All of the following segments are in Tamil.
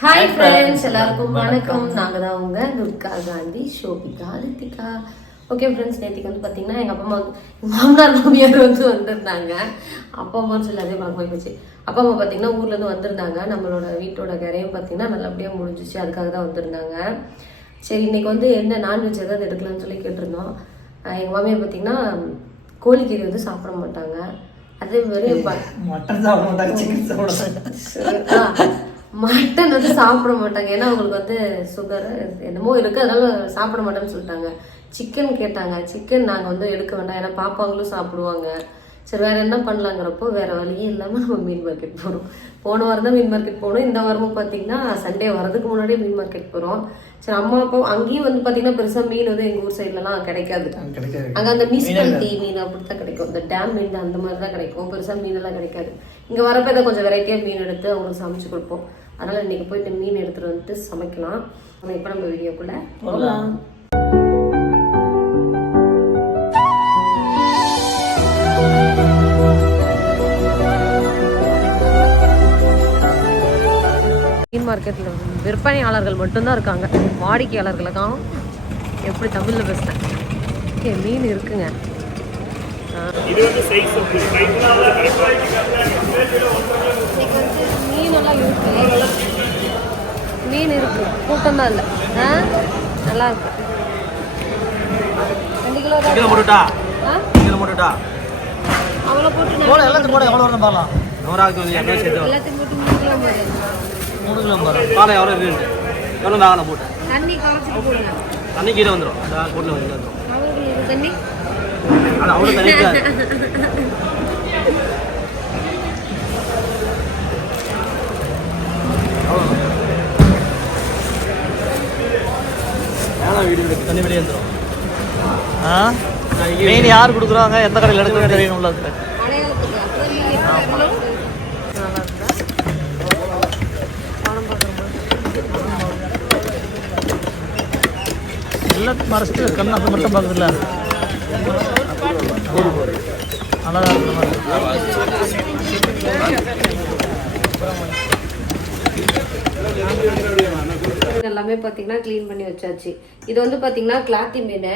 ஹாய் ஃப்ரெண்ட்ஸ், எல்லாருக்கும் வணக்கம். நாங்கள் தான் உங்க துர்கா காந்தி ஷோபிகா ரித்திகா. ஓகே ஃப்ரெண்ட்ஸ், நேற்றுக்கு வந்து பார்த்தீங்கன்னா எங்கள் அப்பா அம்மா மாமனார் மாமியார் வந்திருந்தாங்க. அப்பா அம்மான்னு சொல்லி அதே பழக்கமாக போச்சு. அப்பா அம்மா பார்த்தீங்கன்னா ஊர்லேருந்து வந்திருந்தாங்க. நம்மளோட வீட்டோட கரையும் பார்த்தீங்கன்னா நல்லபடியாக முடிஞ்சிச்சு. அதுக்காக தான் வந்திருந்தாங்க. சரி, இன்னைக்கு வந்து என்ன நான்வெஜ் ஏதாவது எடுக்கலாம்னு சொல்லி கேட்டிருந்தோம். எங்கள் மாமியார் பார்த்தீங்கன்னா கோழிக்கறி வந்து சாப்பிட மாட்டாங்க. அதே மாதிரி மட்டன் சாப்பிட மாட்டாங்க, சிக்கன் சாப்பிட மாட்டாங்க, மட்டன் வந்து சாப்பிட மாட்டாங்க. ஏன்னா அவங்களுக்கு வந்து சுகர் என்னமோ இருக்குது, அதனால சாப்பிட மாட்டேன்னு சொல்லிட்டாங்க. சிக்கன் கேட்டாங்க. சிக்கன் நாங்கள் வந்து எடுக்க வேண்டாம், ஏன்னா பாப்பாங்களும் சாப்பிடுவாங்க. சரி, வேறு என்ன பண்ணலாங்கிறப்போ வேறு வழியே இல்லாமல் நம்ம மீன் மார்க்கெட் போகிறோம். போன வாரம் தான் மீன் மார்க்கெட் போனோம். இந்த வாரமும் பார்த்தீங்கன்னா சண்டே வரதுக்கு முன்னாடியே மீன் மார்க்கெட் போகிறோம். சரி, அம்மா அப்பா அங்கேயும் வந்து பார்த்தீங்கன்னா பெருசாக மீன் வந்து எங்கள் ஊர் சைட்லலாம் கிடைக்காது. அங்கே அந்த மிஸ்கல்டி மீன் அப்படித்தான் கிடைக்கும். இந்த டேம் மீன் அந்த மாதிரி தான் கிடைக்கும். பெருசாக மீனெல்லாம் கிடைக்காது. இங்கே வரப்போ இதை கொஞ்சம் வெரைட்டியாக மீன் எடுத்து அவங்களுக்கு சமைச்சு கொடுப்போம். அதனால் இன்றைக்கி போயிட்டு மீன் எடுத்துகிட்டு வந்துட்டு சமைக்கலாம். ஆனால் இப்போ நம்ம வீடியோக்குள்ளே போகலாம். மீன் மார்க்கெட்டில் விற்பனையாளர்கள் மட்டும்தான் இருக்காங்க, வாடிக்கையாளர்களுக்காக. எப்படி தமிழில் பேசுகிறேன். ஓகே, மீன் இருக்குங்க. மீனெல்லாம் இருக்கு, மீன் இருக்கு, கூட்டம் தான் இல்லை. நல்லா இருக்கு. 2 கிலோ தான் போட்டுட்டா அவ்வளோ போட்டு எல்லாத்தையும் போட எவ்வளோ வரணும் பார்க்கலாம். எல்லாத்தையும் போட்டு 3 கிலோ போடுறேன். 3 கிலோ வரும். பாலை எவ்வளோ இருக்கு, எவ்வளோ வாங்கணும் போட்டு தண்ணி காய்ச்சிட்டு போடுங்க. தண்ணி கீழே வந்துடும். போட்டு வந்துடும் அவங்களுக்கு தண்ணி அது அவ்வளோ தண்ணி தண்ணி வெளியே வந்துடும். மீன் யார் கொடுக்குறாங்க, எந்த கடையில் எடுக்கணும் தெரியணும்ல. எல்லாத்தையும் மறைச்சிட்டு கண்ணு அப்படி மட்டும் பார்க்குதுல்ல, நல்லா தான் இருக்கிற மாதிரி. எல்லாமே பார்த்தீங்கன்னா க்ளீன் பண்ணி வச்சாச்சு. இது வந்து பார்த்தீங்கன்னா கிளாத்தி மீன்.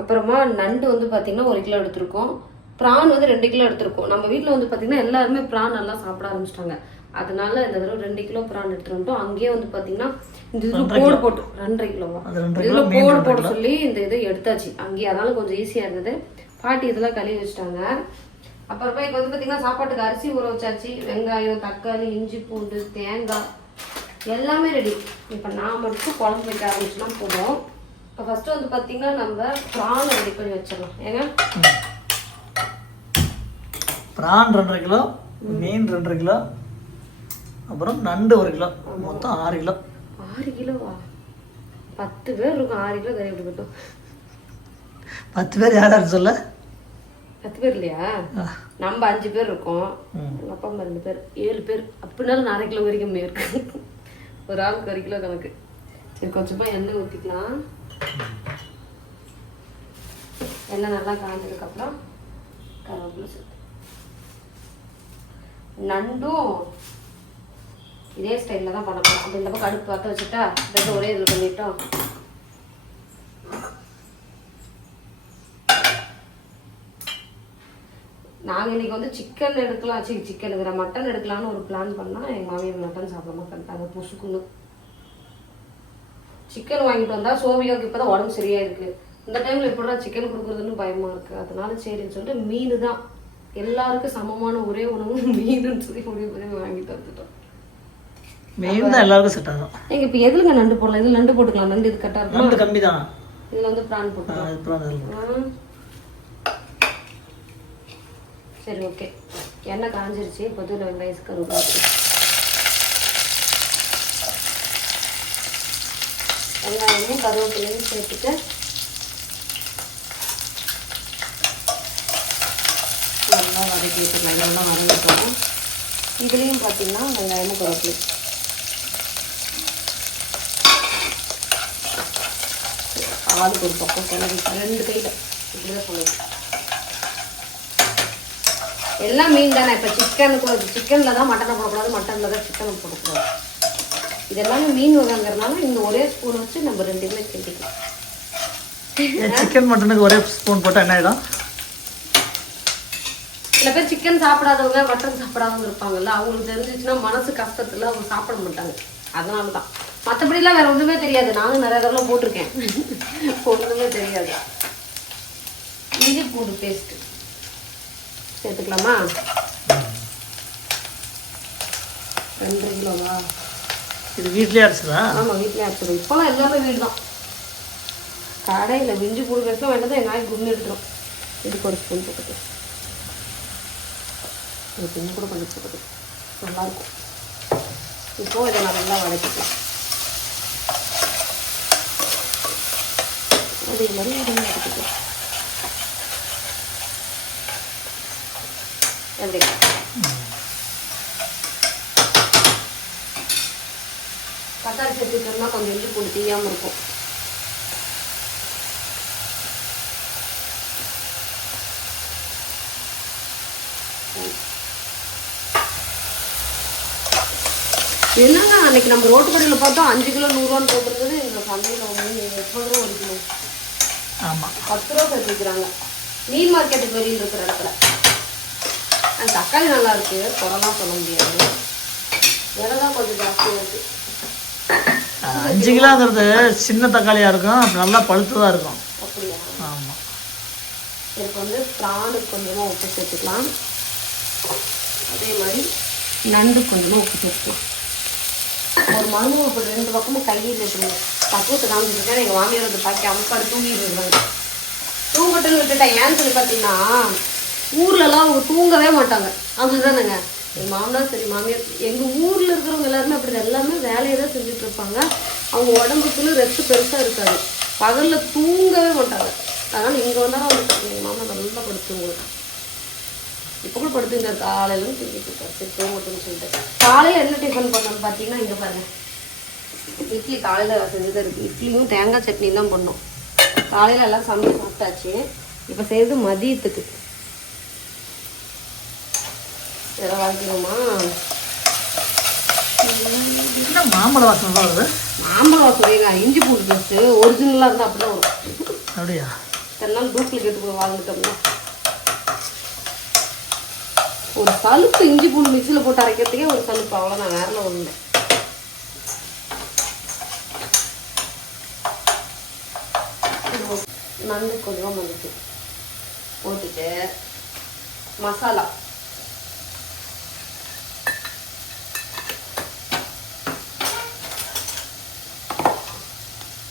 அப்புறமா நண்டு வந்து பார்த்தீங்கன்னா 1 கிலோ எடுத்திருக்கோம். ப்ரான் வந்து 2 கிலோ எடுத்திருக்கோம். நம்ம வீட்டில் வந்து பார்த்தீங்கன்னா எல்லாருமே ப்ரான் நல்லா சாப்பிட ஆரம்பிச்சிட்டாங்க. அதனால இந்த தடவை 2 கிலோ ப்ரான் எடுத்துட்டு வந்துட்டோம். அங்கேயே வந்து பார்த்தீங்கன்னா இந்த இதில் போடு போட்டு 2.5 கிலோவா இதில் போடு போட்டு சொல்லி இந்த இதை எடுத்தாச்சு அங்கேயே. அதனால கொஞ்சம் ஈஸியாக இருந்தது. பாட்டி இதெல்லாம் கழுவி வச்சுட்டாங்க. அப்புறமா இப்போ வந்து பார்த்தீங்கன்னா சாப்பாட்டுக்கு அரிசி ஊற வச்சாச்சு. வெங்காயம், தக்காளி, இஞ்சி, பூண்டு, தேங்காய் எல்லாமே ரெடி. இப்போ நான் மட்டும் குழம்பு வைக்க ஆரம்பிச்சுன்னா போதும். இப்போ ஃபஸ்ட்டு வந்து பார்த்தீங்கன்னா நம்ம ப்ரான் ரெடி பண்ணி வச்சிடலாம். ஏங்க, ப்ரான் 2.5 கிலோ, மீன் 2.5 கிலோ, அப்புறம் நண்டு 1 கிலோ, மொத்தம் 6 கிலோ. 6 கிலோவா? 10 பேர் இருக்கும். 6 கிலோ கறி எப்படி கட்டும்? 10 பேர் யாராரு சொல்ல? 10 பேர் இல்லையா? நம்ம 5 பேர் இருக்கோம். எங்கள் அப்பா அம்மா 2 பேர், 7 பேர். அப்படின்னாலும் 1/2 கிலோ வரைக்கும் இருக்கு. ஒரு ஆளுக்கு 1 கிலோ கணக்கு. சரி, கொஞ்சமா எண்ணெய் ஊற்றிக்கலாம். எண்ணெய் நல்லா காய்ஞ்சதுக்கப்புறம் கருவேப்பிலை சேர்த்து நண்டும் இதே ஸ்டைலில் தான் பண்ணணும். அப்படி இந்த பக்கம் அடுப்பு பார்த்து வச்சுட்டா ரெண்டு ஒரே இதில் பண்ணிட்டோம். நாங்கள் இன்றைக்கி வந்து சிக்கன் எடுக்கலாம், சிக்கன் எடுக்கிற மட்டன் எடுக்கலான்னு ஒரு பிளான் பண்ணால் எங்கள் மாமியார் மட்டன் சாப்பிட மாட்டேன்ட்டாங்க. பொசுக்குன்னு சிக்கன் வாங்கிட்டு வந்தால் சோபியாவுக்கு இப்போ தான் உடம்பு சரியாக இருக்குது. இந்த டைமில் எப்படின்னா சிக்கன் கொடுக்குறதுன்னு பயமாக இருக்குது. அதனால சரின்னு சொல்லிட்டு மீன் தான் எல்லாருக்கும் சமமான ஒரே உணவு மீனுன்னு சொல்லி முடிவு பண்ணி வாங்கிட்டு வந்துட்டோம். மீன் தான் எல்லாருக்கும் செட் ஆகும். நீங்கள் இப்போ எதுலங்க நண்டு போடலாம்? இதில் நண்டு போட்டுக்கலாம். நண்டு இது கரெக்டாக இருக்கும். நண்டு கம்மி தான். இதில் வந்து ப்ரான் போட்டுக்கலாம். சரி, ஓகே. எண்ணெய் காஞ்சிருச்சு. இப்போ தூள் வெங்காயம் கருவேப்பிலை, வெங்காயமும் கருவேப்பிலையும் சேர்த்துட்டு நல்லா வதக்கி வச்சுக்கலாம். இதெல்லாம் வதங்கிட்டோம். இதுலேயும் பார்த்தீங்கன்னா வெங்காயமும் கருவேப்பிலை ஆளுக்கு ஒரு பக்கம் கிளறி 2 கையில் இப்படிதான் சொல்லுவேன். எல்லாம் மீன் தானே. இப்போ சிக்கனுக்கு சிக்கனில் தான் மட்டனை போடக்கூடாது, மட்டனில் தான் சிக்கனை போடக்கூடாது. இது எல்லாமே மீன் வகைங்கிறதுனால இந்த ஒரே ஸ்பூன் வச்சு நம்ம ரெண்டுமே கிண்டிக்கலாம். சிக்கன் மட்டனுக்கு ஒரே ஸ்பூன் போட்டால் என்ன ஆகிடும்? சில பேர் சிக்கன் சாப்பிடாதவங்க மட்டன் சாப்பிடாதவங்க இருப்பாங்கல்ல, அவங்களுக்கு தெரிஞ்சிச்சுன்னா மனசு கஷ்டத்துல அவங்க சாப்பிட மாட்டாங்க. அதனால தான். மற்றபடிலாம் வேற ஒன்றுமே தெரியாது. நானும் நிறைய தடவை போட்டிருக்கேன். ஒன்றுமே தெரியாது. இஞ்சி பூண்டு பேஸ்ட்டு சேர்த்துக்கலாமா? 2 கிலோவா? இது வீட்லேயே அரைச்சதா? ஆமாம், வீட்லேயே அரைச்சிடும். இப்போலாம் எல்லாமே வீடு தான். கடையில் இஞ்சி பூண்டு பேஸ்ட்லாம் வேண்டாம், என் நாய் கும்மி எடுத்துரும். இதுக்கு ஒரு ஸ்பூன் போட்டுட்டு இன்னும் கூட கொஞ்சம் போட்டுட்டு நல்லாயிருக்கும். இப்போது இதை நல்லா வதக்கிக்கலாம். அதே மாதிரி இதையும் வதக்கிக்கலாம். எப்படி தக்காளி சேர்த்துட்டோம்னா கொஞ்சம் இஞ்சி பூண்டு தீயாமல் இருக்கும். என்னங்க அன்னைக்கு நம்ம ரோட்டு கடையில் பார்த்தோம் 5 கிலோ 100 ரூபான்னு போட்டுருந்தது. எங்க சந்தையில் வந்து 80 ரூபா 1 கிலோ. ஆமாம், 10 ரூபா சேர்த்துக்கிறாங்க மீன் மார்க்கெட்டுக்கு வெளியில் இருக்கிற இடத்துல. அந்த தக்காளி நல்லா இருக்கு, குறலாம் சொல்ல முடியாது. விலை தான் கொஞ்சம் ஜாஸ்தியாக இருக்கு. 5 கிலோங்கிறது சின்ன தக்காளியாக இருக்கும், நல்லா பழுத்ததாக இருக்கும். அப்படியா? ஆமாம். இதுக்கு வந்து பிரானுக்கு கொஞ்சமாக உப்பு சேர்த்துக்கலாம். அதே மாதிரி நண்டு கொஞ்சமாக உப்பு சேர்த்துக்கலாம். ஒரு மருமகம் இப்போ 2 பக்கமும் கையில் இப்படி பக்குவத்தை காமிச்சிருக்கேன். எங்கள் மாமியார் வந்து பாக்கி அமுக்காடு தூங்கிட்டு இருக்காங்க. தூங்கட்டுன்னு விட்டுட்டேன். ஏன்னு சொல்லி பார்த்தீங்கன்னா ஊர்லலாம் அவங்க தூங்கவே மாட்டாங்க. அவங்க தானேங்க எங்கள் மாமனார் சரி மாமியார். எங்கள் ஊரில் இருக்கிறவங்க எல்லாருமே அப்படி எல்லாமே வேலையை தான் செஞ்சுட்டு இருப்பாங்க. அவங்க உடம்புக்குன்னு ரெஸ்ட்டு பெருசாக இருக்காது. பகலில் தூங்கவே மாட்டாங்க. அதனால் இங்கே வந்தாலும் அவங்க எங்கள் மாமா நல்லா படுத்துங்க. இப்போ கூட படுத்துங்க காலையிலும் தூங்கிட்டு இருக்காரு. சரி தூங்கட்டுன்னு சொல்லிட்டு காலையில் என்ன டிஃபன் பண்ணணும்னு பார்த்தீங்கன்னா இங்கே பாருங்கள், இட்லி காலையில் செஞ்சது இருக்குது. இட்லியும் தேங்காய் சட்னி தான் பண்ணோம். காலையில் எல்லாம் சமைச்சு சாப்பிட்டாச்சு. இப்போ செய்கிறது மதியத்துக்கு. எதாவது வாங்கிக்கணுமா? என்ன மாம்பழ வாசனை தான் வருது? மாம்பழ வாசனைங்க. இஞ்சி பூண்டு பேஸ்ட்டு ஒரிஜினலாக இருந்தால் அப்படி தான் வரும். அப்படியா? எல்லாம் டூப்ளிகேட் போய் வாங்கிட்டோம்னா ஒரு சலுப்பு இஞ்சி பூண்டு மிக்சியில் போட்டு அரைக்கிறதுக்கே ஒரு சலுப்பு. அவ்வளோதான், வேற ஒன்று. நண்டு கொஞ்சம் வந்துச்சு போட்டுட்டு மசாலா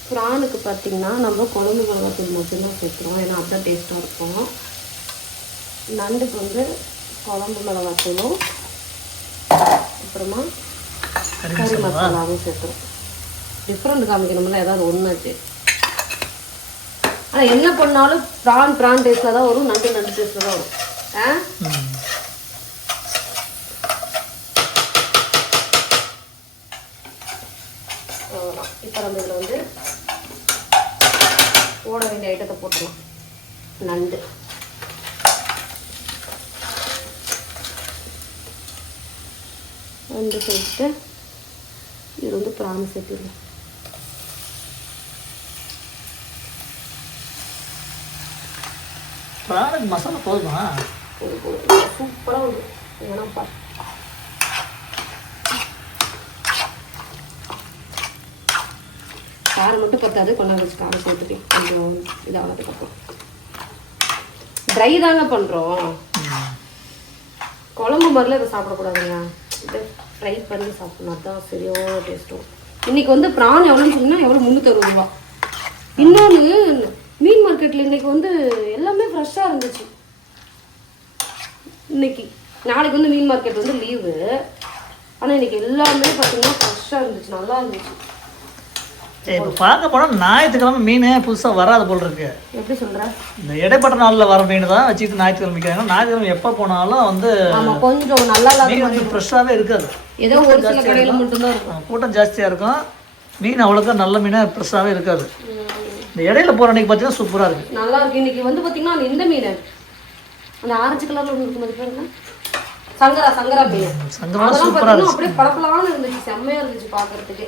பிரானுக்கு பார்த்தீங்கன்னா நம்ம குழம்பு மிளகாத்தூள் மட்டும்தான் சேர்த்துருவோம். ஏன்னா அதுதான் டேஸ்ட்டாக இருக்கும். நண்டுக்கு வந்து குழம்பு மிளகாத்தூளும் அப்புறமா கறி மசாலாவும் சேர்த்துரும். டிஃப்ரெண்ட் காமிக்கணும்ல, ஏதாவது ஒன்றாச்சு. ஆனால் என்ன பண்ணாலும் ப்ரான் டேஸ்ட்டில் தான் வரும், நண்டு டேஸ்ட்டில் தான் வரும். இப்போ நம்ம இதில் வந்து போட வேண்டிய ஐட்டத்தை போட்டுக்கலாம். நண்டு சேர்த்து இது வந்து ப்ரான் சேர்த்துடலாம். ப்ரானுக்கு மசாலா போதுமா? சூப்பராக வந்து ஏன்னாப்பா காரம் மட்டும் பத்தாது, கொண்டாந்து வச்சு காரம் சேர்த்துட்டு கொஞ்சம் இதானதுக்கப்புறம் ட்ரை தாங்க பண்ணுறோம். குழம்பு மாதிரிலாம் இதை சாப்பிடக்கூடாதுங்க. இதை ஃப்ரை பண்ணி சாப்பிடணும், அதுதான் சரியான டேஸ்ட்டும். இன்னைக்கு வந்து ப்ரான் எவ்வளோன்னு சொன்னால் எவ்வளோ 360 ரூபா. இன்னொன்று மீன் மார்க்கெட்டில் இன்னைக்கு வந்து எல்லாமே ஃப்ரெஷ்ஷாக இருந்துச்சு. இன்னைக்கு நாளைக்கு வந்து மீன் மார்க்கெட் வந்து லீவு. ஆனால் இன்னைக்கு எல்லாமே பார்த்தீங்கன்னா ஃப்ரெஷ்ஷாக இருந்துச்சு, நல்லா இருந்துச்சு. இப்போ பார்க்க போனால் ஞாயிற்றுக்கிழமை மீன் புதுசாக வராது போல் இருக்கு. எப்படி சொல்ற? இந்த இடைப்பட்ட நாளில் வர மீன் தான் வச்சுட்டு ஞாயிற்றுக்கிழமை விற்கிறாங்க. ஞாயிற்றுக்கிழமை எப்போ போனாலும் வந்து கொஞ்சம் நல்லா மீன் வந்து ஃப்ரெஷ்ஷாகவே இருக்காது. ஏதோ ஒரு சில கடையில் மட்டும்தான் இருக்கும். கூட்டம் ஜாஸ்தியாக இருக்கும். மீன் அவ்வளோக்கா நல்ல மீனாக ஃப்ரெஷ்ஷாகவே இருக்காது. இந்த இடையில போகிற அன்றைக்கி பார்த்தீங்கன்னா சூப்பராக இருக்குது, நல்லா இருக்குது. இன்னைக்கு வந்து பார்த்தீங்கன்னா இந்த மீன் அந்த ஆரஞ்சு கலரில் ஒன்று இருக்கும், அது பாருங்க சங்கரா மீன். சங்கரா அதெல்லாம் சூப்பரா பார்த்தீங்கன்னா இருந்துச்சு. அப்படியே பளபளன்னு இருந்துச்சு, செம்மையா இருந்துச்சு பார்க்கறதுக்கு.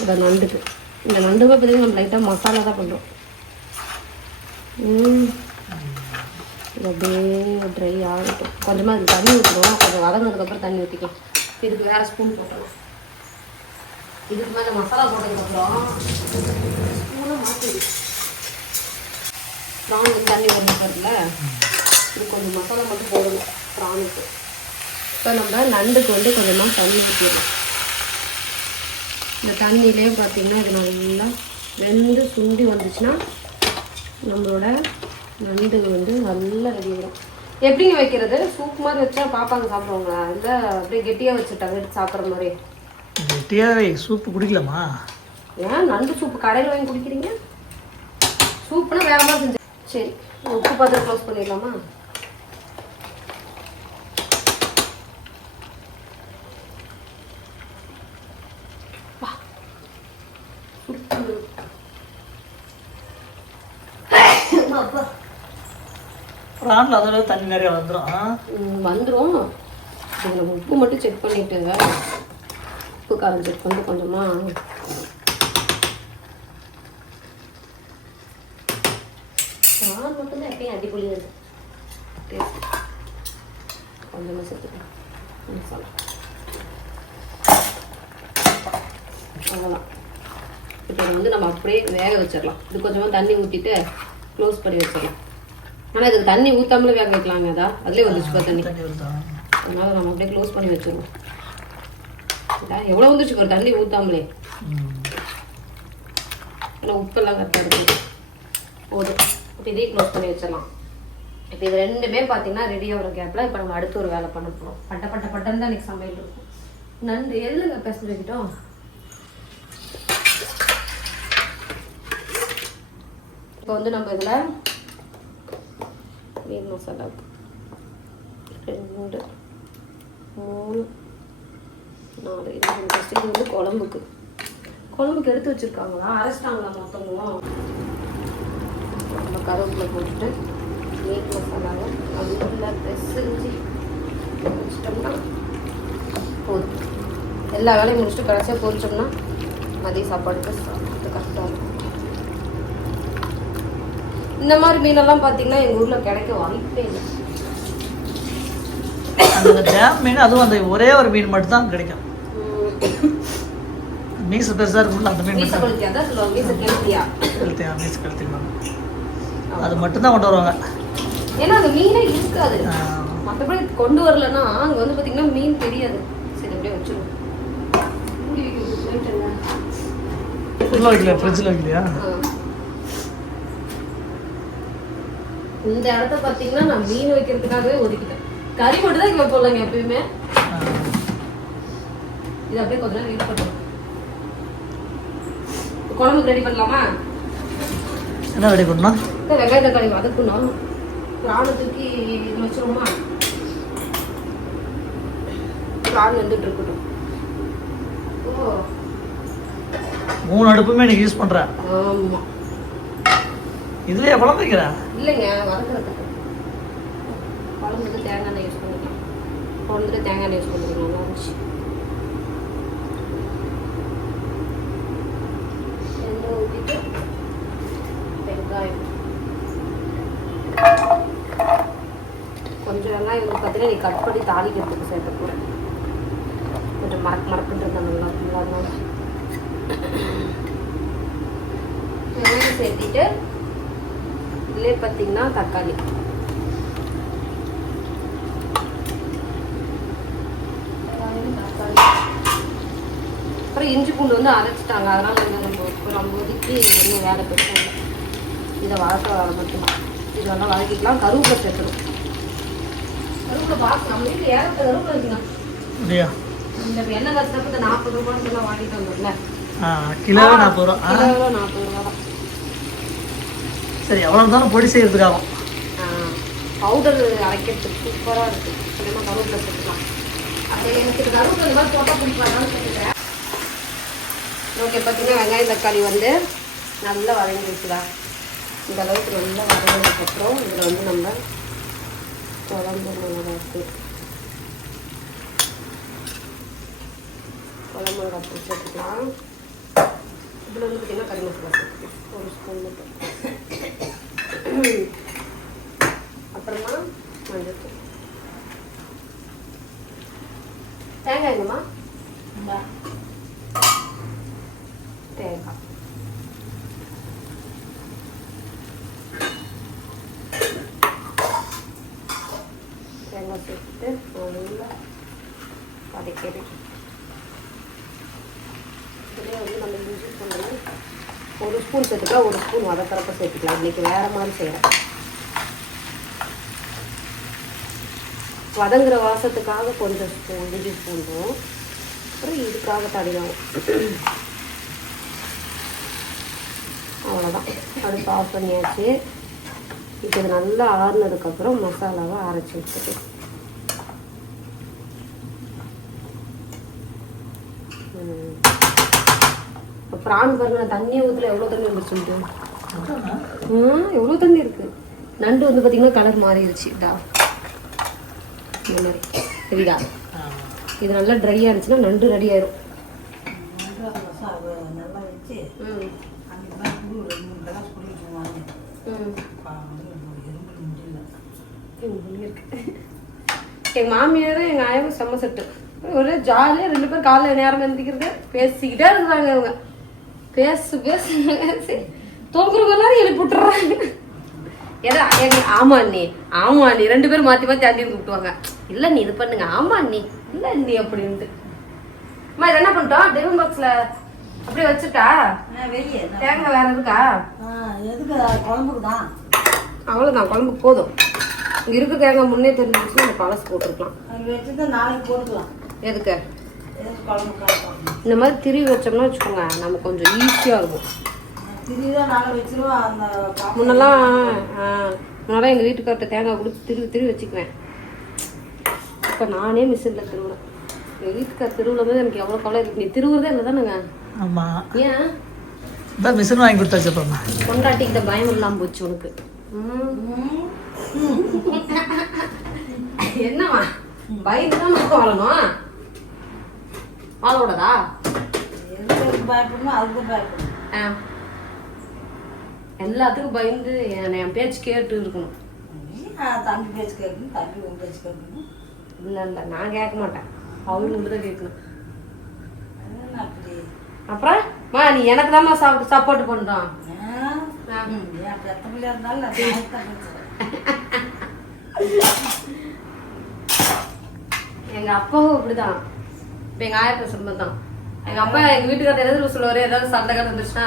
இந்த நண்டுக்கு இந்த நண்டுமே பார்த்தீங்கன்னா நம்ம லைட்டாக மசாலா தான் பண்ணுறோம். இது அப்படியே ட்ரை ஆகட்டும். கொஞ்சமாக இது தண்ணி ஊற்றணும். கொஞ்சம் வதங்கினதுக்கப்புறம் தண்ணி ஊற்றிக்கலாம். இதுக்கு வேறு ஸ்பூன் போட்டலாம். இதுக்கு மேலே மசாலா போட்டதுக்கப்புறம் ஸ்பூனை மாற்றிடு. ப்ரான் வந்து தண்ணி வந்துருக்குல, இது கொஞ்சம் மசாலா மட்டும் போடணும் ப்ரானுக்கு. இப்போ நம்ம நண்டுக்கு வந்து கொஞ்சமாக தண்ணி ஊற்றிடலாம். இந்த தண்ணியிலே பார்த்தீங்கன்னா இது நல்லா வெந்து சுண்டி வந்துச்சுன்னா நம்மளோட நண்டு வந்து நல்லா ரெடி ஆகிடும். எப்படிங்க வைக்கிறது? சூப் மாதிரி வச்சா பாப்பாங்க சாப்பிடுவாங்களா? இல்லை அப்படியே கெட்டியாக வச்சுட்டாங்க எடுத்து சாப்பிட்ற மாதிரி? கெட்டியாகவே சூப்பு குடிக்கலாமா? ஏன் நண்டு சூப்பு கடையில் வாங்கி குடிக்கிறீங்க? சூப்புனா வேற மாதிரி செஞ்சு. சரி, உப்பு பார்த்து க்ளோஸ் பண்ணிடலாமா? ப்ரான்ல அதோட தண்ணி நிறைய வந்துடும். வந்துடும். இது நம்ம உப்பு மட்டும் செக் பண்ணிட்டுங்க. உப்பு காரம் செக் பண்ணிட்டு கொஞ்சமாக ப்ரான் மட்டும்தான் எப்பயும் அடிப்பொலியாக இருக்குது. டேஸ்ட் கொஞ்சமாக சேர்த்துக்கலாம் மசாலா. அவ்வளோதான். இப்போ வந்து நம்ம அப்படியே வேக வச்சிடலாம். இது கொஞ்சமாக தண்ணி ஊற்றிட்டு க்ளோஸ் பண்ணி வச்சிடலாம். ஆனால் இதுக்கு தண்ணி ஊற்றாமலே வேக வைக்கலாங்க. அதுலேயே வந்துச்சுப்பா தண்ணி. அதனால நம்ம அப்படியே க்ளோஸ் பண்ணி வச்சிருவோம். எவ்வளோ வந்துச்சு ஒரு தண்ணி ஊற்றாமலே. ஆனால் உப்பெல்லாம் கரெக்டாக இருக்குது போதும். இப்போ இதே க்ளோஸ் பண்ணி வச்சிடலாம். இப்போ இது ரெண்டுமே பார்த்தீங்கன்னா ரெடியாக ஒரு கேப்பில் இப்போ நம்ம அடுத்து ஒரு வேலை பண்ண போகிறோம். பட்டன்னு தான் இன்றைக்கி சமையல் இருக்கும். நண்டு எதுலங்க பேச வைக்கிட்டோம். இப்போ வந்து நம்ம இதில் மீன் மசாலா 2 3 4 இது ஃபஸ்ட்டு இது வந்து குழம்புக்கு எடுத்து வச்சுருக்காங்களா, அரைச்சிட்டாங்களா மொத்தமும்? நம்ம கருவேப்பிலை போட்டுட்டு மீன் மசாலாவை நல்லா பெசஞ்சு வச்சிட்டோம்னா போதும். எல்லா வேலையும் முடிச்சுட்டு கடைசியாக பொரிச்சோம்னா மதிய சாப்பாடுக்கு சாப்பிட்டு கரெக்டாக இருக்கும். இந்த மாதிரி மீனெல்லாம் பார்த்தீங்கன்னா எங்கள் ஊரில் கிடைக்க வாய்ப்பே இல்லை. அந்த டேம் மீன் அதுவும் அந்த ஒரே ஒரு மீன் மட்டும் தான் கிடைக்கும். மீசு பெருசாக இருக்கும்ல அந்த மீன் மீசை கழுத்தியா தான் சொல்லுவாங்க. மீசை கழுத்தியா மீசு கழுத்திடுவாங்க. அது மட்டும்தான் கொண்டு வருவாங்க. ஏன்னா அந்த மீனே இருக்காது. மற்றபடி கொண்டு வரலன்னா அங்கே வந்து பார்த்தீங்கன்னா மீன் தெரியாது. சரி அப்படியே வச்சுருவோம். ஃப்ரிட்ஜில் வைக்கலையா? இந்த இடத்த பார்த்தீங்கன்னா நான் மீன் வைக்கிறதுக்காகவே ஒதுக்கிட்டேன். கறி மட்டும் தான் இங்கே வைப்போம்லங்க எப்பயுமே. இது அப்படியே கொஞ்ச நேரம் வெயிட் பண்ணுவோம். குழம்புக்கு ரெடி பண்ணலாமா? என்ன ரெடி பண்ணலாம்? வெங்காய தக்காளி வதக்கணும். பிரான் தூக்கி இது வச்சிருவோமா? பிரான் வந்துட்டு இருக்கட்டும். 3 அடுப்புமே எனக்கு யூஸ் பண்ணுறேன். ஆமா. இதுலயே குழம்பு வைக்கிறேன். இல்லைங்க, வதக்கிறதுக்கு. குழம்புக்கு தேங்காய் எண்ணெய் யூஸ் பண்ணிக்கலாம். குழம்புக்கு தேங்காய் எண்ணெய் யூஸ் பண்ணிக்கலாம். நல்லா இருந்துச்சு. எண்ணெய் ஊற்றிட்டு வெங்காயம் கொஞ்சம் வெங்காயம் வந்து பார்த்தீங்கன்னா நீ கட் பண்ணி தாளிக்கிறதுக்கு சேர்க்க கூட கொஞ்சம் மறக்குன்றது நல்லா இருக்குங்களா? அதனால வெங்காயம் சேர்த்திட்டு இதுலேயே பார்த்தீங்கன்னா தக்காளி அப்புறம் இஞ்சி பூண்டு வந்து அரைச்சிட்டாங்க. அதனால் நம்ம ஒதுக்கி இன்னும் வேலை பெருசாக இதை வளர்க்க மட்டும்தான். இது நல்லா வதக்கிக்கலாம். கருவேப்பிலை சேர்த்துடும். கருவேப்பிலை பார்த்து நம்ம வீட்டில் ஏகப்பட்ட கருவேப்பிலை இருக்குங்க. இந்த எண்ணெய் கஷ்டப்பட்டு இந்த 40 ரூபாய்க்கு வாங்கிட்டு வந்தோம்ல, கிலோ 40 ரூபா. கிலோ 40 ரூபா தான். சரி, எவ்வளோ இருந்தாலும் பொடி செய்யறதுக்காகும். பவுடர் அரைக்கிறதுக்கு சூப்பராக இருக்குது. இல்லைன்னா கருவேப்பிலை சேர்த்துக்கலாம். அது எனக்கு கருவேப்பிலை இந்த மாதிரி போட்டால் பிடிப்பாங்கன்னு சொல்லிக்கிறேன். ஓகே, பார்த்தீங்கன்னா வெங்காயம் தக்காளி வந்து நல்லா வதங்கி வச்சுதா. இந்த அளவுக்கு நல்லா வதங்கினதுக்கப்புறம் இதில் வந்து நம்ம குழம்பு மிளகாத்தூள் சேர்த்துக்கலாம். இதில் வந்து பார்த்திங்கன்னா கறி மசாலா சேர்த்துக்கலாம் ஒரு ஸ்பூன் மட்டும். அப்புறமா மஞ்சள் தேங்காய் எங்கம்மா தேங்காய் தேங்காய் சேர்த்துட்டு நல்லா வதக்கிடு. இதிலே வந்து நம்ம இஞ்சி பூண்டு ஒரு ஸ்பூன் சேர்த்துக்கலாம், ஒரு ஸ்பூன் வதக்கிறப்ப சேர்த்துக்கலாம். இன்றைக்கி வேறு மாதிரி செய்கிறேன். வதங்குற வாசத்துக்காக கொஞ்சம் ஸ்பூன் இஞ்சி பூண்டும், அப்புறம் இதுக்காக தனியாக அவ்வளோதான். அடுப்பு ஆஃப் பண்ணியாச்சு. இப்போ இது நல்லா ஆறுனதுக்கப்புறம் மசாலாவை அரைச்சி வச்சுட்டு இப்போ ப்ரான் பாருங்க, நான் தண்ணியை ஊற்றுல எவ்வளோ தண்ணி வந்துருச்சுட்டு. எவ்வளோ தண்ணி இருக்குது. நண்டு வந்து பார்த்திங்கன்னா கலர் மாறிடுச்சு. இதா இந்த மாதிரி தெரியுதா? இது நல்லா ட்ரையாக இருந்துச்சுன்னா நண்டு ரெடி ஆயிரும். எங்கள் மாமியார் எங்கள் ஆயாவும் செம்ம செட்டு. ஒரே ஜாலியாக 2 பேர் காலையில் நேரம் எழுந்திக்கிறது பேசிக்கிட்டே இருக்கிறாங்க. அவங்க பேசு தூங்குறவங்க எல்லாரும் எழுப்பி விட்டுறாங்க. ஏதா ஆமா அண்ணி 2 பேரும் மாற்றி மாற்றி அண்ணி கூப்பிட்டுவாங்க. இல்லை நீ இது பண்ணுங்க, ஆமா அண்ணி இல்லை அண்ணி அப்படின்ட்டு. அம்மா இது என்ன பண்ணிட்டோம்? டிஃபன் பாக்ஸில் அப்படியே வச்சுட்டா தேங்காய் வேற இருக்கா? எதுக்கு குழம்புக்கு தான். அவ்வளோதான், குழம்புக்கு போதும். இங்கே இருக்க தேங்காய் முன்னே தெரிஞ்சிச்சுன்னா நம்ம பழசு போட்டுருக்கலாம். வச்சுட்டு நாளைக்கு போட்டுக்கலாம். எதுக்கு? குழம்புக்கு இந்த மாதிரி திருவி வச்சோம்னா வச்சுக்கோங்க, நம்ம கொஞ்சம் ஈஸியாக இருக்கும். திருவிதான் நாளை வச்சிருவோம். அந்த முன்னெல்லாம் எங்கள் வீட்டுக்கார்ட்ட தேங்காய் கொடுத்து திருவி வச்சுக்குவேன். இப்போ நானே மிஷினில் திருவுறேன். எங்கள் வீட்டுக்கார் திருவிழா போது எனக்கு எவ்வளோ கவலை இருக்கு. நீ திருவுறதே இல்லை தானுங்க? ஆமாம். ஏன் இதான் மிஷின் வாங்கி கொடுத்தாச்சு. அப்புறமா கொண்டாட்டிக்கிட்ட பயம் இல்லாமல் போச்சு உனக்கு. என்னவா பயந்து தான் வாழணும்? வாழக்கூடாதா? பயப்படணும், அதுக்கு பயப்படணும். எல்லாத்துக்கும் பயந்து என் பேச்சு கேட்டு இருக்கணும். தம்பி பேச்சு கேட்கணும், தம்பி உன் பேச்சு கேட்கணும். இல்லை நான் கேட்க மாட்டேன், அவரு மட்டும் தான் கேட்கணும். அப்படி அப்புறம் நீ எனக்கு தான் சப்போர்ட் பண்றான். என் பெத்த பிள்ளையா இருந்தாலும் எங்க அப்பாவும் அப்படிதான். இப்ப எங்க ஆயிரத்தி சொல்லும்போது தான் எங்க அப்பா எங்க வீட்டுக்காரர் எதாவது சொல்லுவாரு, ஏதாவது சண்டை கதை இருந்துச்சுன்னா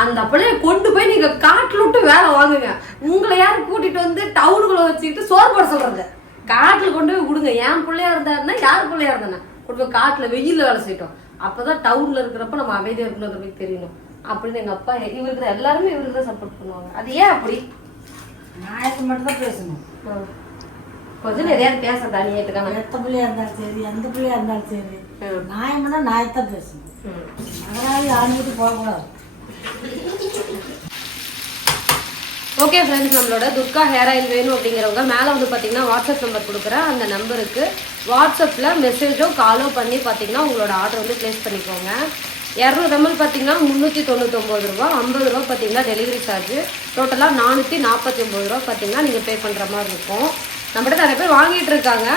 அந்த பிள்ளைய கொண்டு போய் நீங்க காட்டுல விட்டு வேலை வாங்குங்க. உங்களை யாரும் கூட்டிட்டு வந்து டவுனுக்குள்ள வச்சுக்கிட்டு சோறு போட சொல்றது? காட்டுல கொண்டு போய் விடுங்க. என் பிள்ளையா இருந்தாருன்னா யார் பிள்ளையா இருந்தானே கொண்டு போய் காட்டுல வெயில்ல வேலை செய்யட்டும். அப்பதான் டவுன்ல இருக்கிறப்ப நம்ம அமைதியா இருக்கணும்னு தெரியணும் அப்படின்னு எங்க அப்பா இவருக்கு எல்லாருமே இவருக்கு தான் சப்போர்ட் பண்ணுவாங்க. அது ஏன் அப்படி? நியாயத்தை மட்டும் தான் பேசணும். கொஞ்சம் எதையாவது பேச தனியாட்டுக்கான எத்த பிள்ளையா இருந்தாலும் சரி, எந்த பிள்ளையா இருந்தாலும் சரி, நியாயம்னா நியாயத்தான் பேசணும். அதனால யாரும் வீட்டு போகக்கூடாது. ஓகே ஃப்ரெண்ட்ஸ், நம்மளோட துர்கா ஹேர் ஆயில் வேணும் அப்படிங்கிறவங்க மேலே வந்து பார்த்தீங்கன்னா வாட்ஸ்அப் நம்பர் கொடுக்குறேன். அந்த நம்பருக்கு வாட்ஸ்அப்பில் மெசேஜோ காலோ பண்ணி பார்த்தீங்கன்னா உங்களோட ஆர்டர் வந்து ப்ளேஸ் பண்ணிக்கோங்க. 200 ml பார்த்தீங்கன்னா 399 ரூபா, 50 ரூபா பார்த்தீங்கன்னா டெலிவரி சார்ஜ், டோட்டலாக 449 ரூபா பார்த்தீங்கன்னா நீங்கள் பே பண்ணுற மாதிரி இருக்கும். நம்மகிட்ட நிறைய பேர் வாங்கிட்டு இருக்காங்க.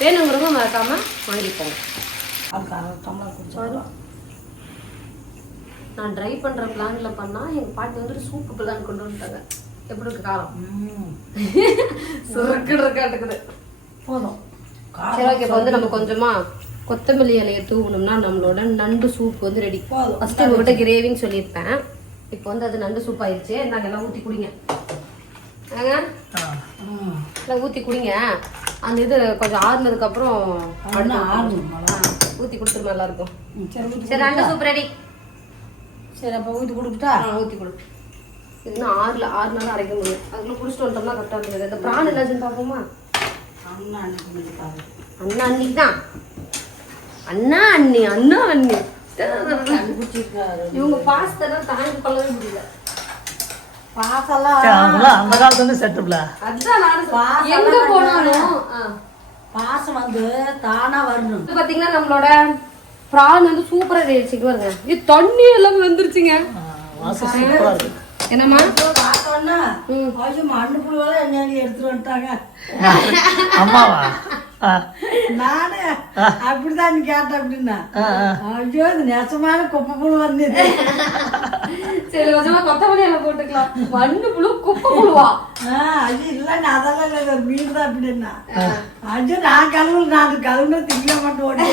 வேணுங்கிறவங்க மறக்காமல் வாங்கிப்போங்க. நான் ட்ரை பண்ணுற பிளானில் பண்ணால் எங்கள் பாட்டி வந்துட்டு சூப்பு பிளான் கொண்டு வந்துட்டாங்க. எப்படி இருக்கு காரம்? சுருக்கிடுறக்காட்டுக்குது. போதும். சரி ஓகே, இப்போ வந்து நம்ம கொஞ்சமாக கொத்தமல்லி இலையை தூவணும்னா நம்மளோட நண்டு சூப் வந்து ரெடி. ஃபஸ்ட்டு உங்கள்கிட்ட கிரேவின்னு சொல்லியிருப்பேன். இப்போ வந்து அது நண்டு சூப் ஆயிடுச்சு. நாங்கள் எல்லாம் ஊற்றி குடிங்க. எல்லாம் ஊற்றி குடிங்க. அந்த இது கொஞ்சம் ஆறுனதுக்கப்புறம் ஊற்றி கொடுத்துருமா எல்லாருக்கும். சரி நண்டு சூப் ரெடி. சரி அப்போ ஊற்றி கொடுத்துட்டா? ஊற்றி கொடு. இதுன்னா 6 நாள் அரைக்க முடியும். அதுக்குள்ள குடிச்சிட்டு வந்துட்டோம்னா கரெக்டாக இருந்தது. இந்த பிரான் என்னாச்சுன்னு பார்ப்போமா? அண்ணா அன்னைக்கு தான் அண்ணா அண்ணி கண்டுபிடிச்சிருக்காரு. இவங்க பாஸ்தா தான் தாண்டி கொள்ளவே முடியல. பாசெல்லாம் அவங்களாம் அந்த காலத்துல இருந்து செட்டப்ல. அதான் நானும் எங்க போனாலும் பாசம் வந்து தானா வரணும். இது பாத்தீங்கன்னா நம்மளோட பிரான் வந்து சூப்பரா ரெடிச்சுக்கு வருங்க. இது தண்ணி எல்லாம் வந்துருச்சுங்க. வாசம் சூப்பரா இருக்கு. என்னம்மா பார்த்தோன்னா ஐயோ மண்ணு புழுவெல்லாம் என்ன எடுத்துட்டு வந்துட்டாங்க. அம்மாவா? நானே அப்படிதான் கேட்டேன். அப்படின்னா ஐயோ இது நெசமான குப்பை புழு வந்தது. சரி கொஞ்சமா கொத்தமல்லி எல்லாம் போட்டுக்கலாம். மண்ணு புழு குப்பை புழுவா? ஐயோ இல்லைன்னு அதெல்லாம் இல்லை, ஒரு மீன் தான் அப்படின்னா. ஐயோ நான் கழுவுன திங்க மட்டும் ஓடி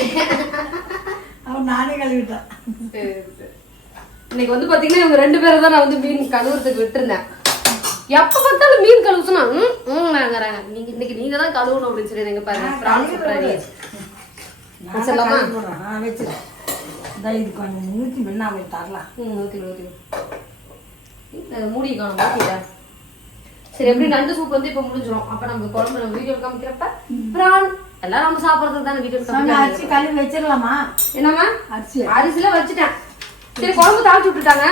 அவன் நானே கழுவிட்டேன். இன்னைக்கு வந்து பாத்தீங்கன்னா இவங்க 2 பேரும் தான் நான் வந்து மீன் கழுவுறதுக்கு விட்டுருந்தேன். எப்ப பார்த்தாலும் மீன் கழுவுச்சுனா நாங்கிறாங்க. நீங்க இன்னைக்கு நீங்க தான் கழுவணும் அப்படின்னு சொல்லி எங்க பாருங்க பிரான் சூப்பரா சொல்லலாமா? வச்சிருக்கேன் இது கொஞ்சம் ஊற்றி முன்னா போய் தரலாம். ஊத்தி மூடி காணும் ஊத்திட்டேன். சரி எப்படி நண்டு சூப் வந்து இப்ப முடிஞ்சிடும். அப்ப நம்ம குழம்பு நம்ம வீடியோ காமிக்கிறப்ப பிரான் எல்லாம் நம்ம சாப்பிடறதுக்கு தானே வீடியோ அரிசி கழுவி வச்சிடலாமா? என்னம்மா அரிசில வச்சுட்டேன். சரி குழம்பு தாளிச்சு விட்டுட்டாங்க.